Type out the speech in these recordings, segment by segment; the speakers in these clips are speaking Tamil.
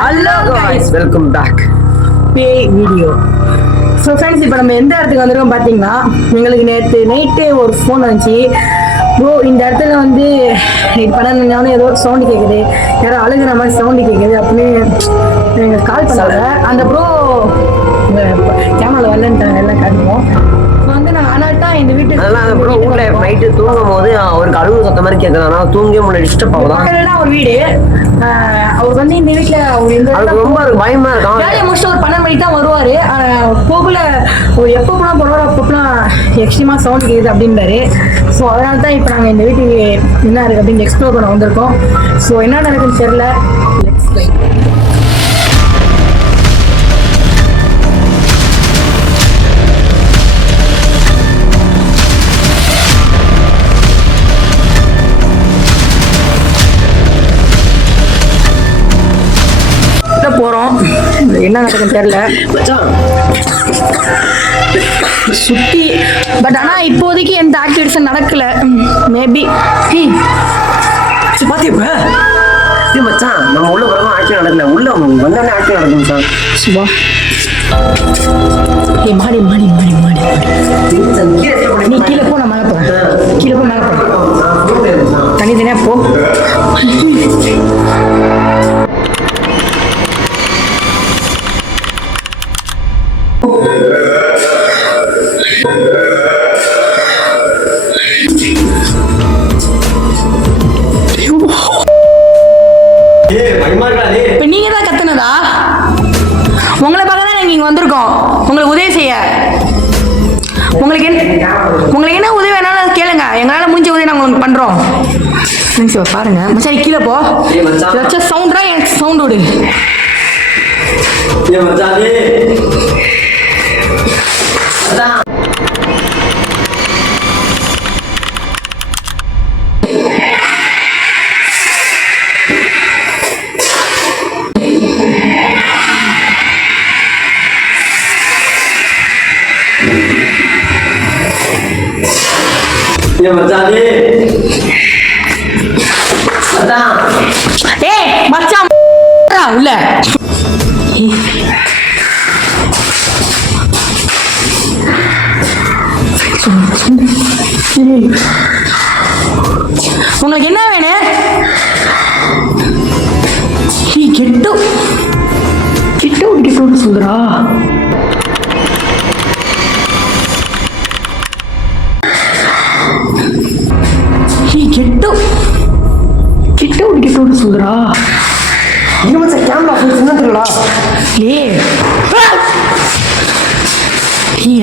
ஹலோ கைஸ், வெல்கம் பேக் பேய் வீடியோ. ஸோ ஃப்ரெண்ட்ஸ், இப்போ நம்ம எந்த இடத்துக்கு வந்திருக்கோம் பார்த்தீங்கன்னா, எங்களுக்கு நேற்று நைட்டு ஒரு ஃபோன் வந்துச்சு. ப்ரோ, இந்த இடத்துல வந்து பண்ணாலும் ஏதோ சவுண்டு கேட்குது, யாரோ அழுகிற மாதிரி சவுண்டு கேட்குது அப்படின்னு எங்களுக்கு கால் பண்ணாங்க. அந்த ப்ரோ கேமராவில் வரலன்ட்டாங்க, எல்லாம் காட்டுவோம். வந்து நாங்கள் அனாட்டா இந்த வீட்டுக்கு நைட்டு தூங்கும் போது அவருக்கு அழுகு சத்த மாதிரி கேட்குது. ஆனால் தூங்கவே முடியல, டிஸ்டர்ப் ஆகுதான். ஒரு வீடு அவர் வந்து இந்த வீட்டில் அவர் ரொம்ப பயமா இருக்கும். வேலையை முடிச்சுட்டு ஒரு 12 மணிக்கு தான் வருவார். போகல எப்போ போனால் போடுவார், அப்போலாம் எக்ஸ்ட்ரீமாக சவுண்ட் கேட்குது அப்படின்றாரு. ஸோ அதனால தான் இப்போ நாங்கள் இந்த வீட்டுக்கு என்ன இருக்குது அப்படின்னு எக்ஸ்ப்ளோர் பண்ண வந்திருக்கோம். ஸோ என்ன நடக்குதுன்னு தெரியல. போறோம், என்ன நடக்குன்னு தெரியல சுத்தி. பட் ஆனா இப்போதைக்கு எந்த ஆக்டிவிட்டிஸும் நடக்கல. மேபி மச்சான், நம்ம உள்ள வரணும், ஆக்டிவ் நடக்கல. உள்ள வந்தாலே ஆக்டிவ் நடக்கும் சார். சுபா மாடி மாடி மாடி மாடி நீ கீழே போ, நான் மேலே போறேன். கீழே போ, மேலே போறேன். தனித்தனியா போ. இப்ப நீங்க தான் கத்துனதா? உங்களை பார்க்க தான் நாங்க இங்க வந்திருக்கோம், உங்களுக்கு உதவி செய்ய. உங்களுக்கு என்ன உதவி வேணாலும் கேளுங்க, எங்களால முடிஞ்ச உதவி நாங்க உங்களுக்கு பண்றோம். பாருங்க மச்சான், கீழே போ. சவுண்டா எனக்கு சவுண்ட் விடு. உள்ள உங்களுக்கு என்ன வேணும்? கெட்டு சொல்றா. கெட்டு சொல்றா. கேமரா சின்னதுடா.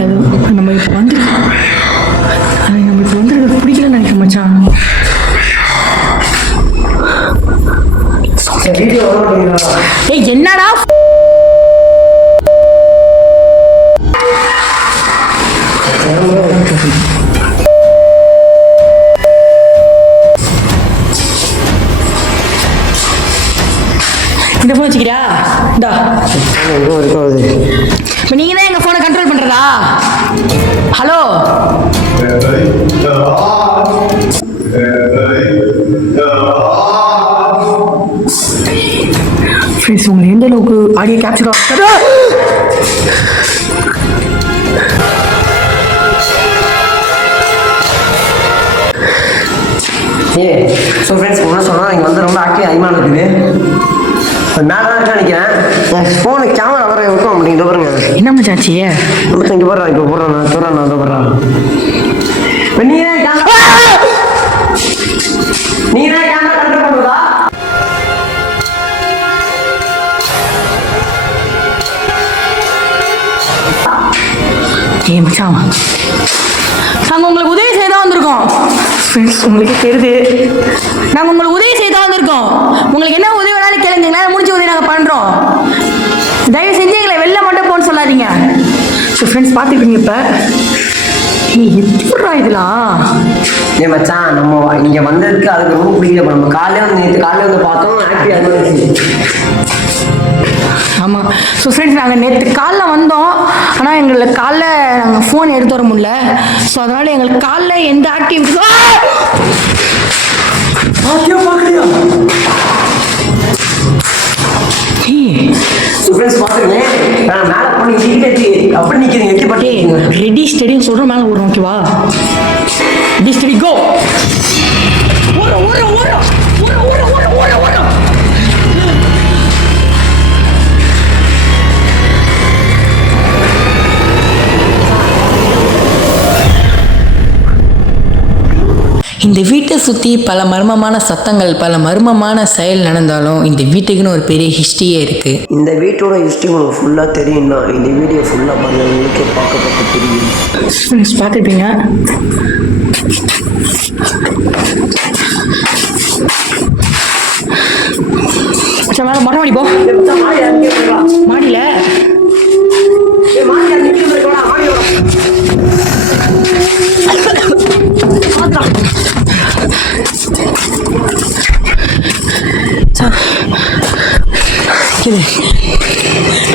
அது நம்ம இப்போ வந்துருக்கோம், அது நம்ம இப்போ வந்துருக்க பிடிக்கலன்னு நினைக்கிறேன் மச்சான். ஏய் என்னடா இந்த போன் வச்சுக்கிறியா? இந்தா. இப்போ நீங்க தான் எங்க போனை கண்ட்ரோல் பண்றதா? ஹலோ, ஃப்ரெண்ட்ஸ், உங்களை எந்த அளவுக்கு ஆடியோ கேப்சர் ஆகுது? ஸோ ஃப்ரெண்ட்ஸ், ஒன்றா சொன்னால் இங்கே வந்து ரொம்ப ஆக்டிவ் அதிகமாக இருக்குது. மேலே தான் இருக்கா நினைக்கிறேன். ஃபோனு கேமரா வர வைக்கும் அப்படிங்கிற பாருங்க. என்ன மச்சாச்சு? இங்கே போடுறான், இப்போ போடுறான் அதை போடுறான். நீ தான் கேமரா கண்ட்ரோல் பண்ணுறதா? மச்சான், நாங்கள் உங்களுக்கு உதவி செய்ய தான் வந்திருக்கோம். ஃப்ரெண்ட்ஸ், உங்களுக்கு தெரியுது, நாங்கள் உங்களுக்கு உதவி செய்ய தான் வந்திருக்கோம். உங்களுக்கு என்ன உதவி வேணாலும் கேளுங்க, எங்களால் முடிஞ்ச உதவி நாங்கள் பண்ணுறோம். தயவு செஞ்சு எங்களை வெளில மட்டும் போன்னு சொல்லாதீங்க. ஸோ ஃப்ரெண்ட்ஸ், பார்த்துக்கிட்டீங்க இப்போ எப்படா இதெல்லாம்? மச்சான், நம்ம இங்கே வந்ததுக்கு அதுக்கு ரொம்ப பிடிக்கல. நம்ம நேற்று காலையில் வந்து பார்த்தோம், ஆக்டிவ் ஆகி. ஆமாம். ஸோ ஃப்ரெண்ட்ஸ், நாங்கள் நேற்று காலைல வந்தோம், ஆனால் எங்களுக்கு காலைல நாங்கள் ஃபோன் எடுத்து வர முடியல. ஸோ அதனால் எங்களுக்கு காலைல எந்த ஆக்டிவிட்டிஸும் பார்க்கலையா? ரெடி ஸ்டெடின்னு சொல்கிற மேலே ஓடுறோம், ஓகேவா? Ready steady go. ஓடுறோம் ஓடுறோம் ஓடுறோம் ஓடுறோம் ஓடுறோம் ஓடுறோம் ஓடுறோம். இந்த வீட்டை சுற்றி பல மர்மமான சத்தங்கள், பல மர்மமான செயல் நடந்தாலும் இந்த வீட்டுக்குன்னு ஒரு பெரிய ஹிஸ்ட்ரியே இருக்குது. இந்த வீட்டோட ஹிஸ்ட்ரி உங்களுக்கு ஃபுல்லாக தெரியும்னா இந்த வீடியோ ஃபுல்லாக பாருங்கள், உங்களுக்கே பார்க்கப்பட்ட தெரியும். பார்த்துருப்பீங்க. மேலே மொட்டை மாடி போ. மாடியில்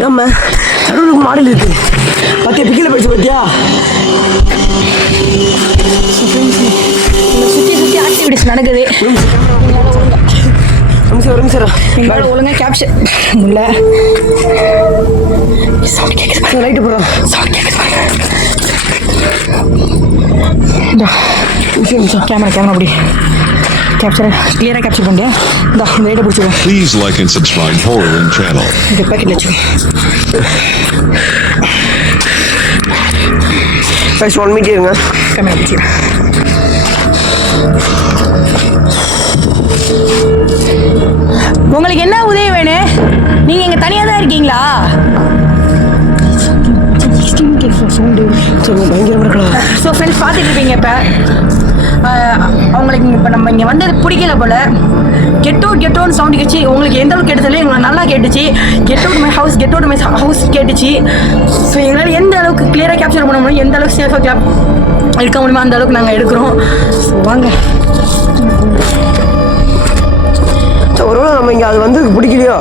நம்ம கடவுளுக்கு மாடல் இருக்கு பத்தியா, பிக்கில போயிடுச்சு பத்தியா. சுற்றி சுற்றி ஆக்டிவிட்டிஸ் நடக்குது. ஒரு நிமிஷம் எங்களால் ஒழுங்காக கேப்சர் முடியல. லைட்டு போடுறோம். கேமரா அப்படி கேப்சர் கிளியராக கேப்சர் பண்ணியா? இந்த லைட்டை பிடிச்சிருவேன். Please like and subscribe Horror channel. இந்த பேக்கெட்டில் வச்சுக்கோ. ஃபர்ஸ்ட் 1 மீட்டர் இருங்க. கேமரா பிடிச்சிக்கிறேன். உங்களுக்கு என்ன உதவி வேணும்? நீங்கள் இங்கே தனியாக தான் இருக்கீங்களா? பயங்கரமாக இருக்கலாம். ஸோ ஃப்ரெண்ட்ஸ் பார்த்துட்டு இருப்பீங்க. இப்போ அவங்களுக்கு இப்போ நம்ம இங்கே வந்தது பிடிக்கல போல். கெட்டோன்னு சவுண்டு கேட்டுச்சு. உங்களுக்கு எந்த அளவுக்கு கேட்டதில்லை, எங்களுக்கு நல்லா கேட்டுச்சு. கெட் அவுட் மை ஹவுஸ் கேட்டுச்சு. ஸோ எங்களால் எந்த அளவுக்கு கிளியராக கேப்சர் பண்ண முடியும், எந்த அளவுக்கு சேஃபாக எடுக்க முடியுமோ அந்த அளவுக்கு நாங்கள் எடுக்கிறோம். ஸோ வாங்க. ஒருவேளை நம்ம இங்கே அது வந்து பிடிக்கலையோ